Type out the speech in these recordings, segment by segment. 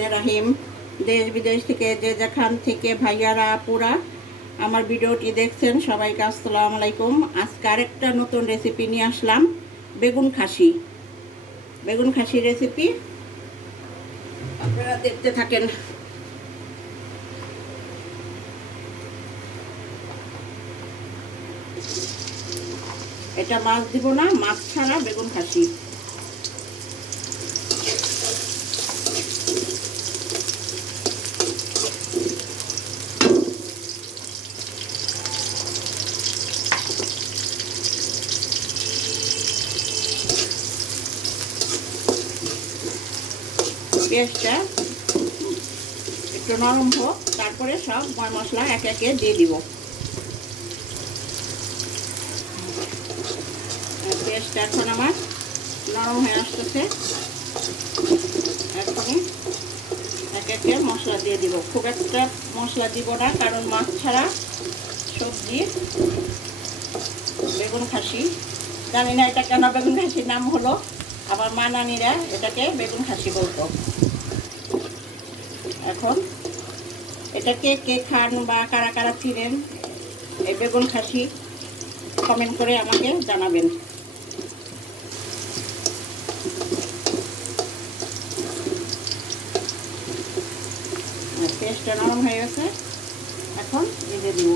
রহমানির রহিম। দেশ বিদেশ থেকে যে যেখান থেকে ভাইয়ারা আপুরা আমার ভিডিওটি দেখছেন সবাইকে আসসালামু আলাইকুম। আজকে আরেকটা নতুন রেসিপি নিয়ে আসলাম, বেগুন খাসি রেসিপি। আপনারা দেখতে থাকেন। এটা মাছ দিব না, মাছ ছাড়া বেগুন খাসি। পেঁয়াজটা একটু নরম হোক, তারপরে সব মশলা একে একে দিয়ে দিব। পেঁয়াজটা এখন আমার নরম হয়ে আসতেছে, এখনই একে একে মশলা দিয়ে দিব। খুব একটা মশলা দিব না, কারণ মাছ ছাড়া সবজি বেগুন খাসি। জানি না এটা কেন বেগুন খাসির নাম হলো, আমার মা নানিরা এটাকে বেগুন খাসি বলতো। এখন এটাকে কে খান বা কারা কারা চিনেন এই বেগুন খাসি, কমেন্ট করে আমাকে জানাবেন। পেঁয়াজটা নরম হয়ে গেছে, এখন দিয়ে দিব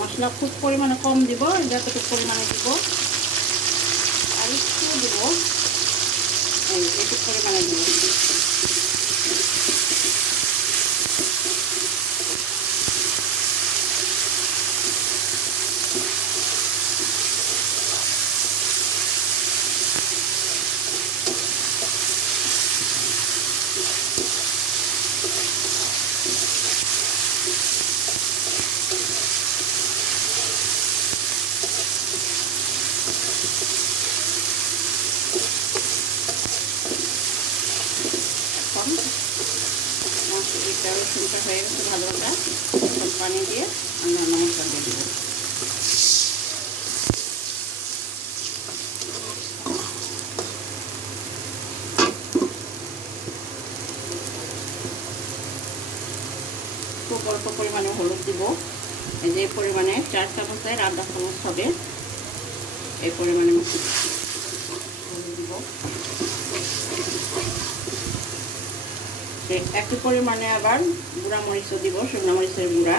মশলা খুব পরিমাণে কম দিব, যতটুকু পরিমাণে দিব আর একটু দিব, একটু পরিমাণে দিব। এটা রসুনটা হয়ে গেছে ভালোটা, এখন পানি দিয়ে অন্যান্য মশলা দিয়ে দেবো। খুব অল্প পরিমাণে হলুদ দিব, এই যে পরিমাণে 4 চামচের আধা চামচ হবে, এই পরিমাণে হলুদ দিব। একটু পরিমাণে আবার গুঁড়া মরিচও দিব, শুকনো মরিচের গুঁড়া,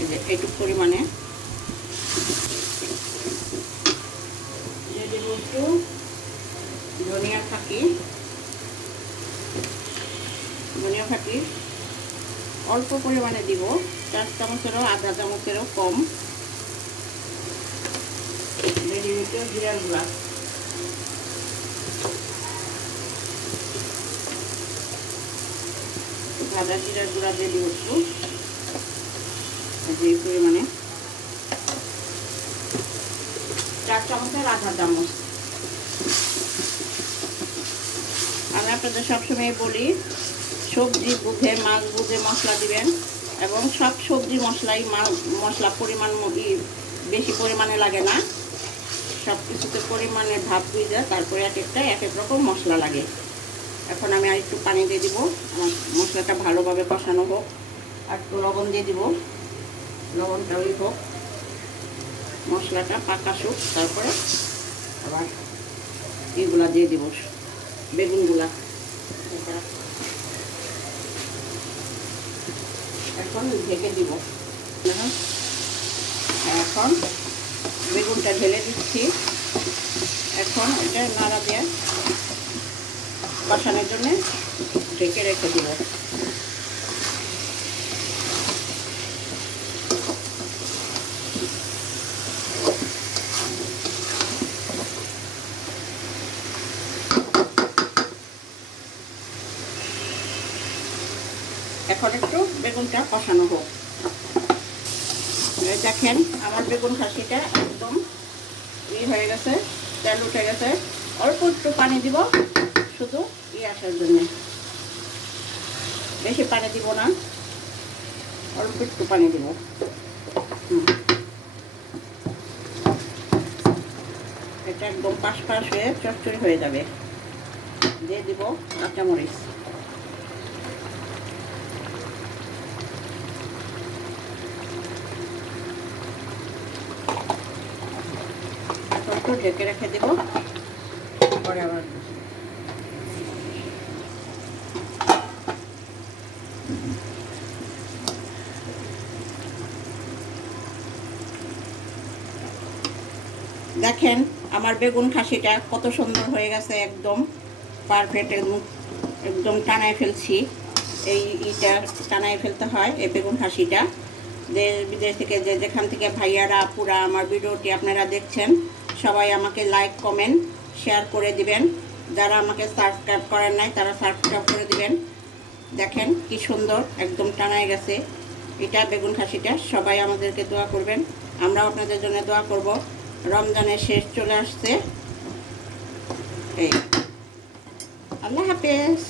এই যে এইটুকু পরিমাণে দিয়ে দেবো একটু ধনিয়া ফাঁকি অল্প পরিমাণে দিব, 4 চামচেরও আধা চামচেরও কম। দিয়ে দিব একটু জিরার গুঁড়া, ভাজা জিরার গুঁড়া দিয়ে দিব একটু, যে পরিমাণে 4 চামচের আধা চামচ। আমি আপনাদের সবসময় বলি, সবজি বুঝে মাছ বুঝে মশলা দিবেন, এবং সব সবজি মশলা পরিমাণ বেশি পরিমাণে লাগে না, সব কিছুতে পরিমাণে ভাব বুঝে তারপরে এক এক রকম মশলা লাগে। এখন আমি আর একটু পানি দিয়ে দিব, আমার মশলাটা ভালোভাবে কষানো হোক। আর একটু লবণ দিয়ে দিব, লবণটা হোক, মশলাটা পাকা শুক, তারপরে আবার এগুলা দিয়ে দিব, বেগুনগুলা। এখন ঢেকে দিব। এখন বেগুনটা ঢেলে দিচ্ছি, এখন এটা নাড়া দিয়ে কষানোর জন্য ঢেকে রেখে দিব। এখন একটু বেগুনটা কষানো হোক। দেখেন আমার বেগুন খাসিটা একদম হয়ে গেছে, তেল উঠে গেছে। অল্প একটু পানি দিব, শুধু আসার জন্য, বেশি পানি দিব না, অল্প একটু পানি দিব। এটা একদম পাশ হয়ে চচ্চড়ি হয়ে যাবে। দিয়ে দিব কাঁচামরিচ। একটু ঢেকে রেখে দিব, পরে আবার দেখেন আমার বেগুন খাসিটা কত সুন্দর হয়ে গেছে, একদম পারফেক্ট, একদম টানায় ফেলছি। এইটা টানায় ফেলতে হয় এই বেগুন খাসিটা। দেশ বিদেশ থেকে যেখান থেকে ভাইয়ারা আপুরা আমার ভিডিওটি আপনারা দেখছেন, সবাই আমাকে লাইক কমেন্ট শেয়ার করে দিবেন। যারা আমাকে সাবস্ক্রাইব করেন নাই তারা সাবস্ক্রাইব করে দিবেন। দেখেন কি সুন্দর একদম টানায় গেছে এটা বেগুন খাসিটা। সবাই আমাদেরকে দোয়া করবেন, আমরাও আপনাদের জন্য দোয়া করব। রমজানের শেষ চলে আসছে। এই আল্লাহ হাফেজ।